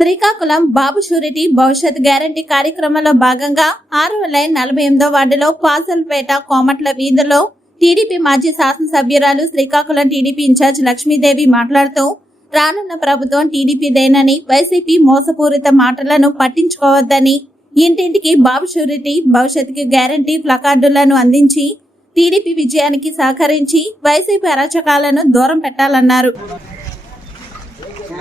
Srikakulam Babu surety భవిష్యత్ guarantee కార్యక్రమంలో భాగంగా ఆరవ లైన్ నలభై ఎనిమిదో వార్డులో పాసల్పేట కోమట్ల వీధిలో టీడీపీ మాజీ శాసనసభ్యురాలు శ్రీకాకుళం టీడీపీ ఇన్ఛార్జ్ లక్ష్మీదేవి మాట్లాడుతూ రానున్న ప్రభుత్వం టీడీపీదేనని వైసీపీ మోసపూరిత మాటలను పట్టించుకోవద్దని ఇంటింటికి బాబు షూరిటీ భవిష్యత్తుకి గ్యారంటీ ప్లకార్డులను అందించి టీడీపీ విజయానికి సహకరించి వైసీపీ అరాచకాలను దూరం పెట్టాలన్నారు.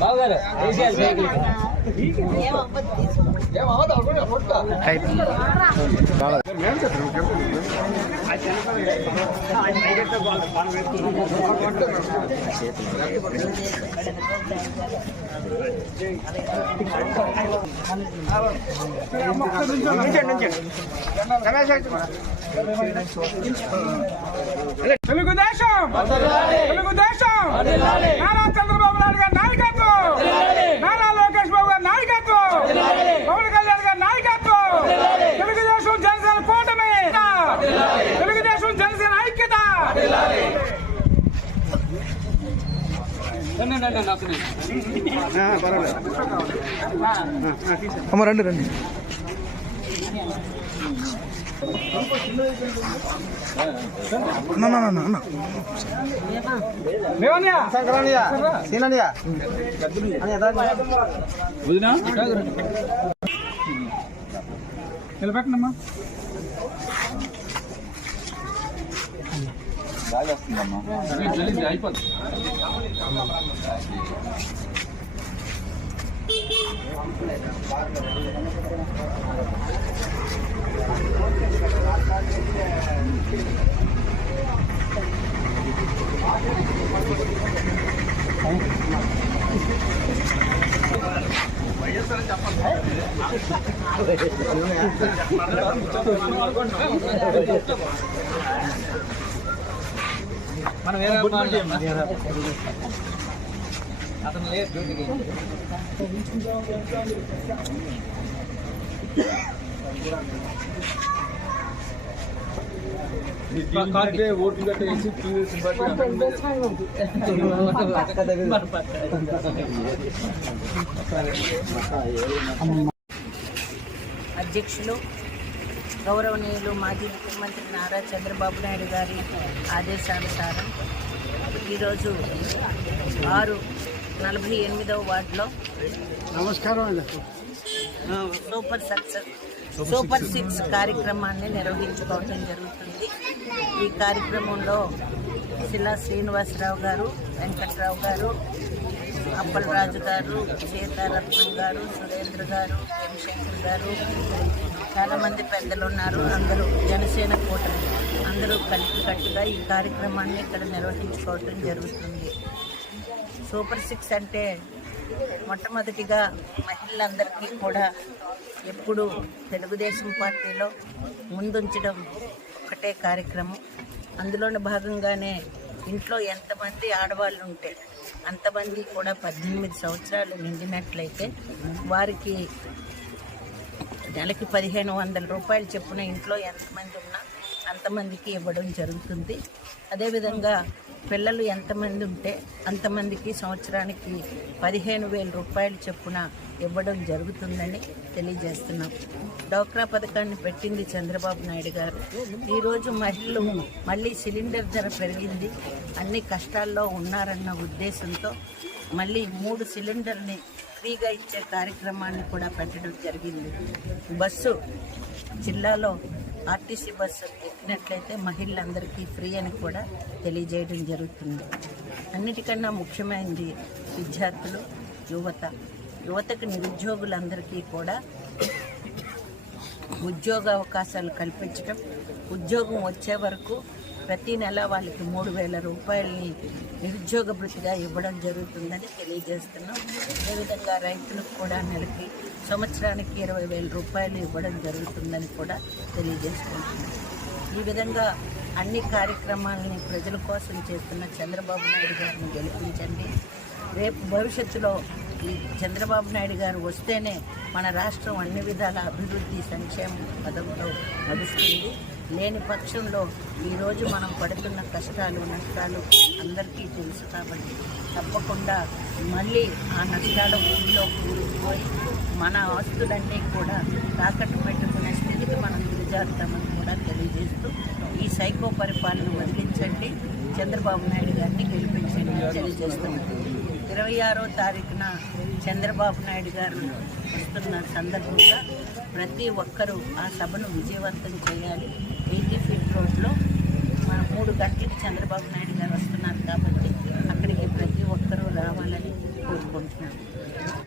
బావగారు వేసేయాలి సైకిల్ తెలుగుదేశం! తెలుగుదేశం నారా చంద్రబాబు నాయుడు గారి నాయకత్వం నారా లోకేష్ బాబు గారి నాయకత్వం పవన్ కళ్యాణ్ గారి నాయకత్వం తెలుగుదేశం జనసేన కూటమి తెలుగుదేశం జనసేన ఐక్యత అమ్మ రండి రండి అన్న అన్న, అన్న అన్న లేవన్యా నిలబెట్టనమ్మా మనం అతను లేదు డ్యూటీకి. ఓట్లు కట్టేసి అధ్యక్షులు గౌరవనీయులు మాజీ ముఖ్యమంత్రి నారా చంద్రబాబు నాయుడు గారి ఆదేశానుసారం ఈరోజు ఆరు నలభై ఎనిమిదవ వార్డులో సూపర్ సక్సెస్ సూపర్ సిక్స్ కార్యక్రమాన్ని నిర్వహించుకోవడం జరుగుతుంది. ఈ కార్యక్రమంలో శిలా శ్రీనివాసరావు గారు వెంకట్రావు గారు అప్పలరాజు గారు సీతారత్నం గారు సురేంద్ర గారు శంకర్ గారు చాలామంది పెద్దలు ఉన్నారు. అందరూ జనసేన కూటమి. అందరూ కలిసి కట్టుగా ఈ కార్యక్రమాన్ని ఇక్కడ నిర్వహించుకోవటం జరుగుతుంది. సూపర్ సిక్స్ అంటే మొట్టమొదటిగా మహిళలందరికీ కూడా ఎప్పుడు తెలుగుదేశం పార్టీలో ముందుంచడం ఒకటే కార్యక్రమం. అందులోని భాగంగానే ఇంట్లో ఎంతమంది ఆడవాళ్ళు ఉంటే అంతమంది కూడా పద్దెనిమిది సంవత్సరాలు నిండినట్లయితే వారికి నెలకి పదిహేను వందల రూపాయలు చెప్పున ఇంట్లో ఎంతమంది ఉన్నా అంతమందికి ఇవ్వడం జరుగుతుంది. అదేవిధంగా పిల్లలు ఎంతమంది ఉంటే అంతమందికి సంవత్సరానికి పదిహేను వేల రూపాయలు చొప్పున ఇవ్వడం జరుగుతుందని తెలియజేస్తున్నాం. డోక్రా పథకాన్ని పెట్టింది చంద్రబాబు నాయుడు గారు. ఈరోజు మహిళలు మళ్ళీ సిలిండర్ ధర పెరిగింది. అన్ని కష్టాల్లో ఉన్నారన్న ఉద్దేశంతో మళ్ళీ మూడు సిలిండర్ని ఫ్రీగా ఇచ్చే కార్యక్రమాన్ని కూడా పెట్టడం జరిగింది. బస్సు జిల్లాలో ఆర్టీసీ బస్సు ఎక్కినట్లయితే మహిళలందరికీ ఫ్రీ అని కూడా తెలియజేయడం జరుగుతుంది. అన్నిటికన్నా ముఖ్యమైనది విద్యార్థులు యువత. యువతకు నిరుద్యోగులందరికీ కూడా ఉద్యోగ అవకాశాలు కల్పించడం. ఉద్యోగం వచ్చే వరకు ప్రతి నెల వాళ్ళకి మూడు వేల రూపాయలని నిరుద్యోగ భృతిగా ఇవ్వడం జరుగుతుందని తెలియజేస్తున్నాం. అదేవిధంగా రైతులకు కూడా నెలకి సంవత్సరానికి ఇరవై వేల రూపాయలు ఇవ్వడం జరుగుతుందని కూడా తెలియజేసుకుంటున్నాం ఈ విధంగా అన్ని కార్యక్రమాలని ప్రజల కోసం చేస్తున్న చంద్రబాబు నాయుడు గారిని గెలిపించండి. రేపు భవిష్యత్తులో ఈ చంద్రబాబు నాయుడు గారు వస్తేనే మన రాష్ట్రం అన్ని విధాల అభివృద్ధి సంక్షేమ పదంలో నడుస్తుంది. లేని పక్షంలో ఈరోజు మనం పడుతున్న కష్టాలు నష్టాలు అందరికీ తెలుసు కాబట్టి తప్పకుండా మళ్ళీ ఆ నష్టాల ఊరిలో కూరుకుపోయి మన ఆస్తులన్నీ కూడా తాకట్టు పెట్టుకునే స్థితికి మనం దిగజారుతామని కూడా తెలియజేస్తూ ఈ సైకో పరిపాలన వదిలించండి చంద్రబాబు నాయుడు గారిని గెలిపించండి అని తెలియజేస్తాం ఇరవై ఆరో తారీఖున చంద్రబాబు నాయుడు గారు వస్తున్న సందర్భంగా ప్రతి ఒక్కరూ ఆ సభను విజయవంతం చేయాలి. ఎయిటీ ఫీట్ రోడ్లో మన మూడు గంటలకి చంద్రబాబు నాయుడు గారు వస్తున్నారు కాబట్టి అక్కడికి ప్రతి ఒక్కరూ రావాలని కోరుకుంటున్నాను.